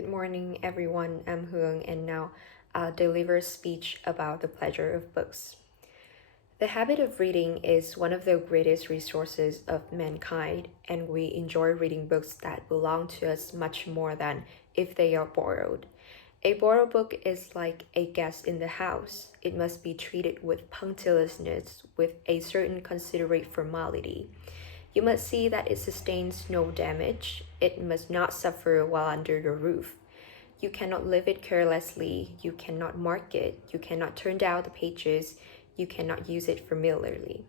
Good morning, everyone. I'm Huong, and now I'll deliver a speech about the pleasure of books. The habit of reading is one of the greatest resources of mankind, and we enjoy reading books that belong to us much more than if they are borrowed. A borrowed book is like a guest in the house. It must be treated with punctiliousness, with a certain considerate formality. You must see that it sustains no damage. It must not suffer while under your roof. You cannot leave it carelessly. You cannot mark it. You cannot turn down the pages. You cannot use it familiarly.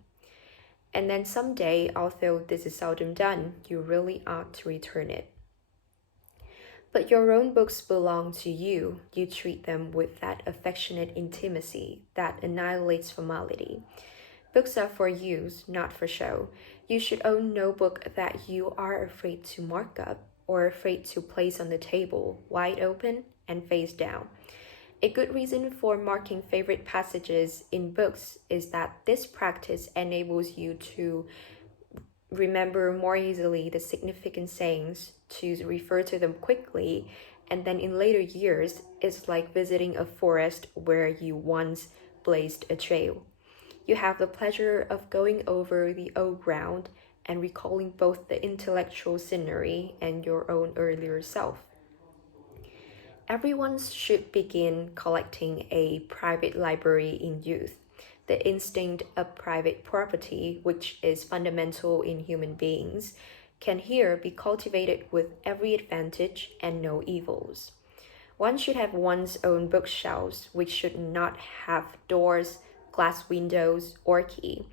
And then someday, although this is seldom done, you really ought to return it. But your own books belong to you. You treat them with that affectionate intimacy that annihilates formality. Books are for use, not for show. You should own no book that you are afraid to mark up or afraid to place on the table, wide open and face down. A good reason for marking favorite passages in books is that this practice enables you to remember more easily the significant sayings, to refer to them quickly, and then in later years, it's like visiting a forest where you once blazed a trail. You have the pleasure of going over the old ground and recalling both the intellectual scenery and your own earlier self. Everyone should begin collecting a private library in youth. The instinct of private property, which is fundamental in human beings, can here be cultivated with every advantage and no evils. One should have one's own bookshelves, which should not have doors, glass windows, or key.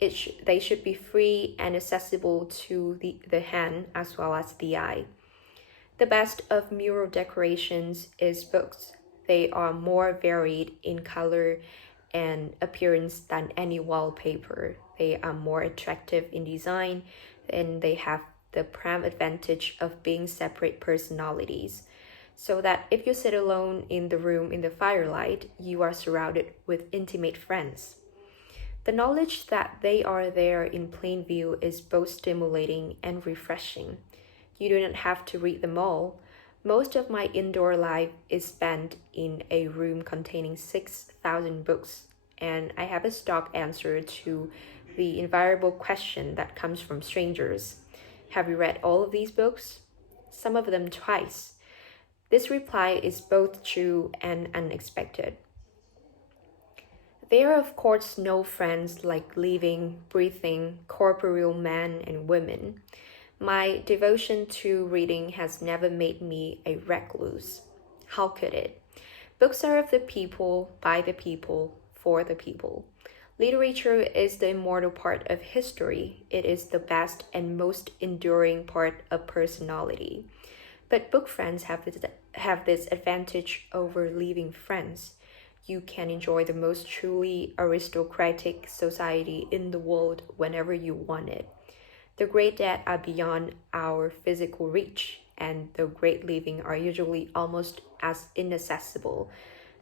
They should be free and accessible to the hand as well as the eye. The best of mural decorations is books. They are more varied in color and appearance than any wallpaper. They are more attractive in design, and they have the prime advantage of being separate personalities, so that if you sit alone in the room in the firelight, you are surrounded with intimate friends. The knowledge that they are there in plain view is both stimulating and refreshing. You do not have to read them all. Most of my indoor life is spent in a room containing 6,000 books, and I have a stock answer to the invariable question that comes from strangers. Have you read all of these books? Some of them twice. This reply is both true and unexpected. There are, of course, no friends like living, breathing, corporeal men and women. My devotion to reading has never made me a recluse. How could it? Books are of the people, by the people, for the people. Literature is the immortal part of history. It is the best and most enduring part of personality. But book friends have this advantage over living friends. You can enjoy the most truly aristocratic society in the world whenever you want it. The great dead are beyond our physical reach, and the great living are usually almost as inaccessible.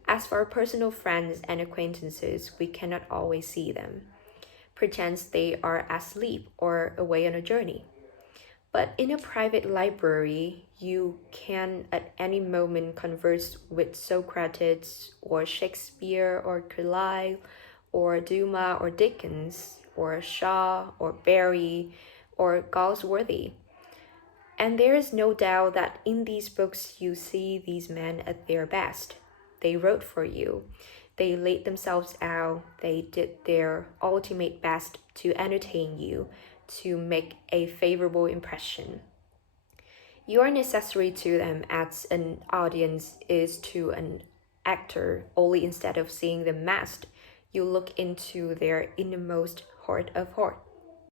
As for our personal friends and acquaintances, we cannot always see them. Perchance they are asleep or away on a journey. But in a private library, you can at any moment converse with Socrates or Shakespeare or Carlyle or Dumas or Dickens or Shaw or Barrie or Galsworthy. And there is no doubt that in these books you see these men at their best. They wrote for you. They laid themselves out. They did their ultimate best to entertain you, to make a favorable impression. You are necessary to them as an audience is to an actor, only instead of seeing them masked, you look into their innermost heart of heart.